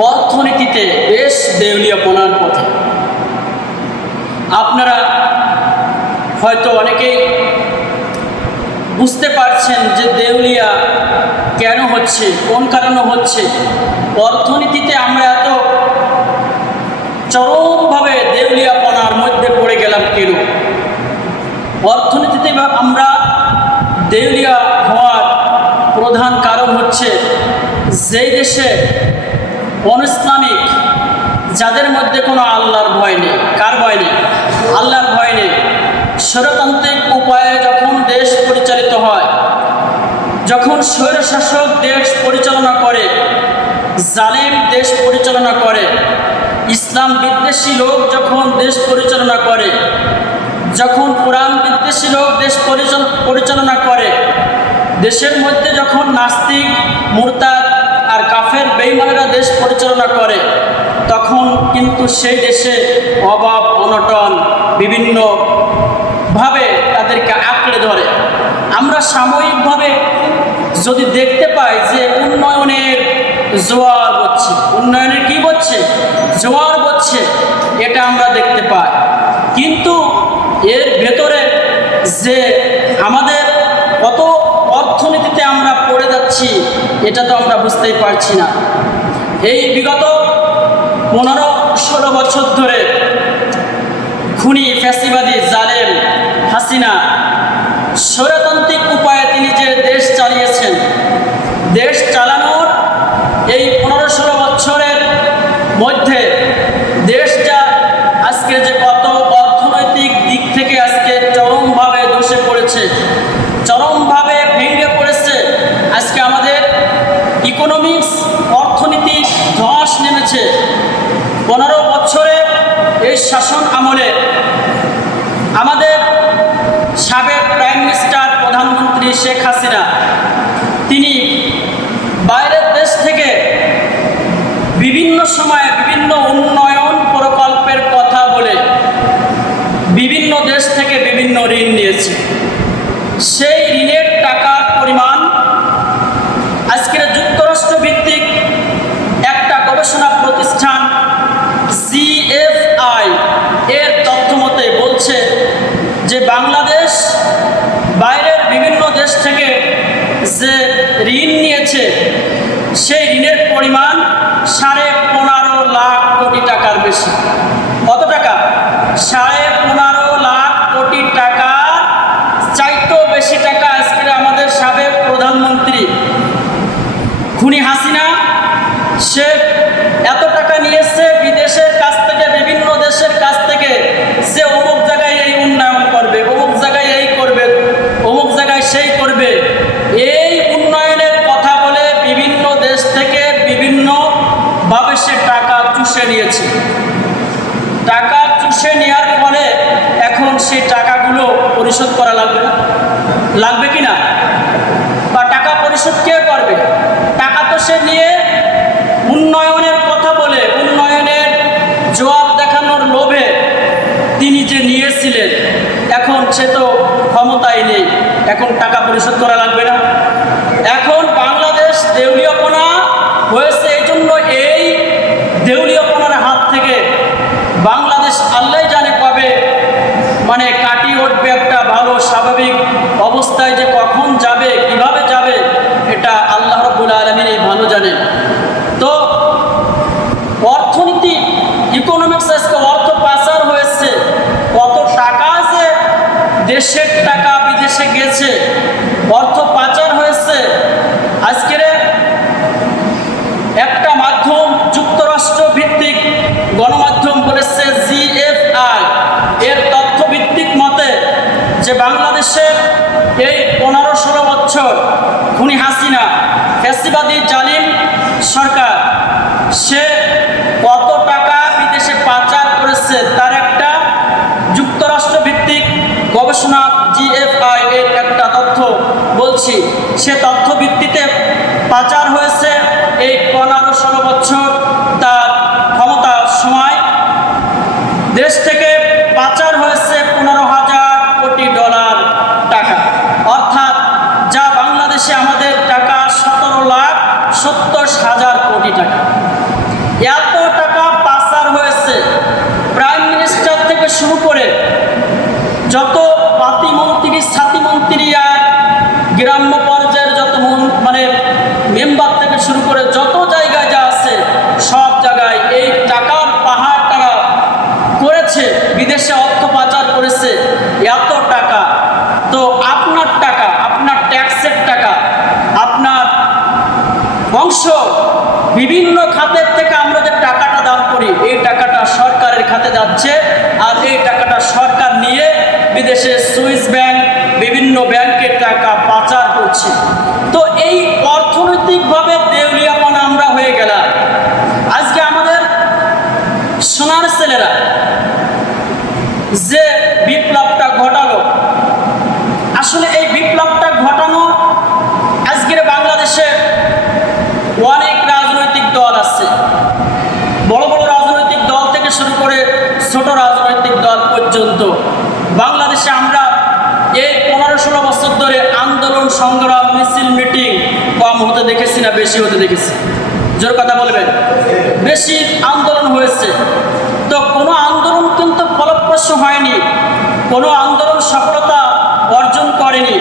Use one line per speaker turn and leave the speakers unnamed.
অর্থনীতিতে বেশ দেউলিয়াপনার পথে। আপনারা হয়তো অনেকেই বুঝতে পারছেন যে দেউলিয়া কেন হচ্ছে, কোন কারণে হচ্ছে। অর্থনীতিতে আমরা এত চরমভাবে দেউলিয়াপনার মধ্যে পড়ে গেলাম কেন? অর্থনীতিতে আমরা দেউলিয়া হওয়ার প্রধান কারণ হচ্ছে যেই দেশে অনইসলামিক যাদের মধ্যে কোনো আল্লাহর ভয় নেই। কার ভয় নেই? আল্লাহর ভয় নেই। স্বরতান্ত্রিক উপায়ে যখন দেশ পরিচালিত হয়, যখন স্বৈরশাসক দেশ পরিচালনা করে, জালেম দেশ পরিচালনা করে, ইসলাম বিদ্বেষী লোক যখন দেশ পরিচালনা করে, যখন কোরআন বিদ্বেষী লোক দেশ পরিচাল- পরিচালনা করে, দেশের মধ্যে যখন নাস্তিক, মুরতাদ আর কাফের বেইমানেরা দেশ পরিচালনা করে, তখন কিন্তু সেই দেশে অভাব, অনটন বিভিন্নভাবে তাদেরকে আঁকড়ে ধরে। আমরা সাময়িকভাবে যদি দেখতে পাই যে উন্নয়নের জোয়ার বচ্ছে, উন্নয়নের কি বচ্ছে? জোয়ার বচ্ছে, এটা আমরা দেখতে পাই। কিন্তু এর ভেতরে যে আমাদের কত অর্থনীতিতে আমরা পড়ে যাচ্ছি এটা তো আমরা বুঝতেই পারছি না। এই বিগত পনেরো, ষোলো বছর ধরে খুনি, ফ্যাসিবাদী জালেম হাসিনা স্বৈরতান্ত্রিক উপায়ে তিনি যে দেশ চালিয়েছেন, দেশ চালানোর এই পনেরো ষোলো বছরের মধ্যে দেশটা আজকে যে কত অর্থনৈতিক দিক থেকে আজকে চরমভাবে ধসে পড়েছে চরমভাবে ভেঙে পড়েছে আজকে আমাদের ইকোনমিক্স অর্থনীতি ধস পনেরো বছরে এই শাসন আমলে আমাদের সাবেক প্রাইম মিনিস্টার প্রধানমন্ত্রী শেখ হাসিনা, তিনি বাইরের দেশ থেকে বিভিন্ন সময়ে বিভিন্ন উন্নয়ন বাংলাদেশ বাইরের বিভিন্ন দেশ থেকে যে ঋণ নিয়েছে, সেই ঋণের পরিমাণ সাড়ে পনেরো লাখ কোটি টাকার বেশি। কত টাকা? সাড়ে পনেরো লাখ কোটি টাকা, চাইতেও বেশি টাকা আজকে আমাদের সাবেক প্রধানমন্ত্রী খুনি হাসিনা, সে চুষে নিয়েছে। টাকা চুষে নেওয়ার ফলে এখন সেই টাকাগুলো পরিশোধ করা লাগবে না। লাগবে কি না? বা টাকা পরিশোধ কে করবে? টাকা তো সে নিয়ে উন্নয়নের কথা বলে, উন্নয়নের জবাব দেখানোর লোভে তিনি যে নিয়েছিলেন, এখন সে তো ক্ষমতায় নেই। এখন টাকা পরিশোধ করা লাগবে না এখন বাংলাদেশ দেউলিয়াপনা হয়েছে এই জন্য এই দেউলিয়াপনার হাত থেকে বাংলাদেশ আল্লাহ জানে কবে মানে কাটিয়ে উঠবে একটা ভালো স্বাভাবিক অবস্থায় যে কখন যাবে কীভাবে যাবে এটা আল্লাহ রব্বুল আলমিন এই ভালো জানেন তো অর্থনীতি ইকোনমিক্স আজকে অর্থ পাচার হয়েছে কত টাকা যে দেশের টাকা বিদেশে গেছে অর্থ পাচার হয়েছে আজকের একটা মাধ্যম যুক্তরাষ্ট্র ভিত্তিক গণমাধ্যম বলেছে জিএফআই এর তথ্য ভিত্তিক মতে যে বাংলাদেশের এই পনেরো ষোলো বছর খুনি হাসিনা ফ্যাসিবাদী জালিম সরকার, সে কত টাকা বিদেশে পাচার করেছে তার একটা যুক্তরাষ্ট্র ভিত্তিক গবেষণা জিএফআই এর একটা তথ্য বলছি। সে তথ্য ভিত্তিতে পাচার হয়েছে অংশ বিভিন্ন খাতের থেকে আমরা যে টাকাটা দান করি, এই টাকাটা সরকারের খাতে যাচ্ছে। আর এই টাকাটা সরকার নিয়ে বিদেশে সুইস ব্যাংক সংগ্রাম মিছিল, মিটিং কম হতে দেখেছি না বেশি হতে দেখেছি? জোর কথা বলবেন? বেশি আন্দোলন হয়েছে। তো কোনো আন্দোলন কিন্তু ফলপ্রসূ হয়নি। কোনো আন্দোলন সফলতা অর্জন করেনি।